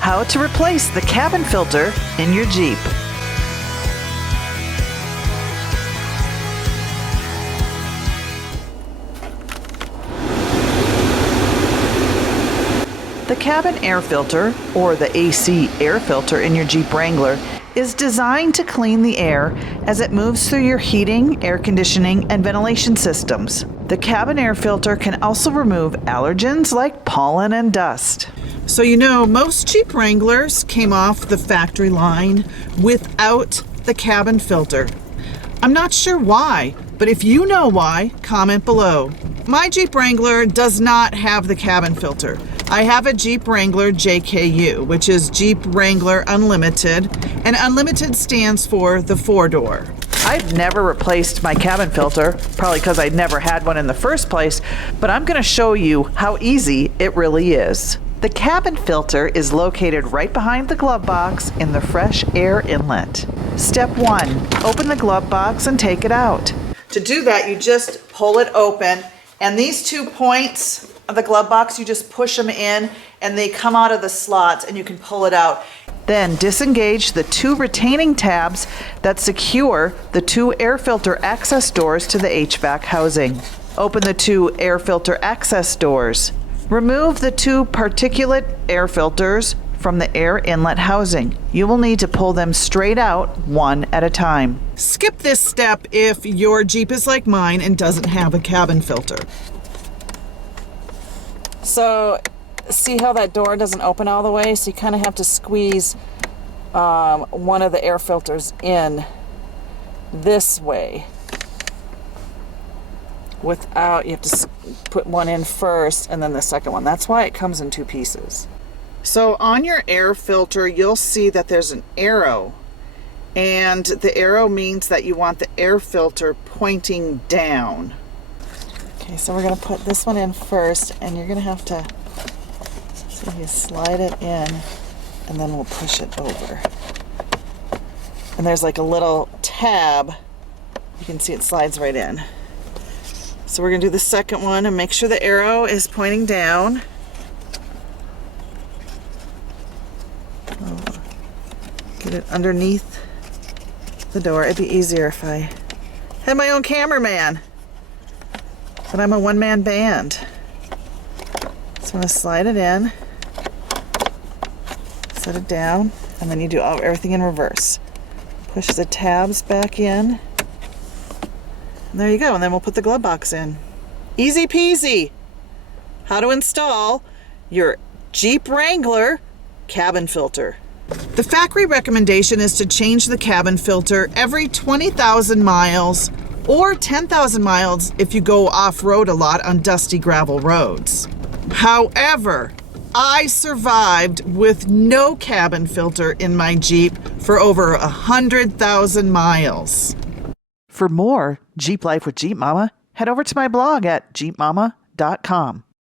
how to replace the cabin filter in your Jeep. The cabin air filter, or the AC air filter in your Jeep Wrangler, is designed to clean the air as it moves through your heating, air conditioning, and ventilation systems. The cabin air filter can also remove allergens like pollen and dust. So you know, most Jeep Wranglers came off the factory line without the cabin filter. I'm not sure why, but if you know why, comment below. My Jeep Wrangler does not have the cabin filter. I have a Jeep Wrangler JKU, which is Jeep Wrangler Unlimited, and Unlimited stands for the 4-door. I've never replaced my cabin filter, probably because I'd never had one in the first place, but I'm going to show you how easy it really is. The cabin filter is located right behind the glove box in the fresh air inlet. Step 1, open the glove box and take it out. To do that, you just pull it open, and these 2 points of the glove box, you just push them in and they come out of the slots and you can pull it out. Then disengage the 2 retaining tabs that secure the 2 air filter access doors to the HVAC housing. Open the 2 air filter access doors. Remove the 2 particulate air filters from the air inlet housing. You will need to pull them straight out one at a time. Skip this step if your Jeep is like mine and doesn't have a cabin filter. So see how that door doesn't open all the way? So you kind of have to squeeze one of the air filters in this way. You have to put one in first and then the second one. That's why it comes in 2 pieces. So on your air filter, you'll see that there's an arrow. And the arrow means that you want the air filter pointing down. Okay, so we're going to put this one in first, and you're going to have to, so you slide it in, and then we'll push it over. And there's like a little tab. You can see it slides right in. So we're going to do the second one and make sure the arrow is pointing down. Get it underneath the door. It'd be easier if I had my own cameraman. But I'm a one-man band. So I'm going to slide it in, set it down, and then you do everything in reverse. Push the tabs back in. And there you go, and then we'll put the glove box in. Easy peasy! How to install your Jeep Wrangler cabin filter. The factory recommendation is to change the cabin filter every 20,000 miles or 10,000 miles if you go off-road a lot on dusty gravel roads. However, I survived with no cabin filter in my Jeep for over 100,000 miles. For more Jeep Life with Jeep Mama, head over to my blog at jeepmomma.com.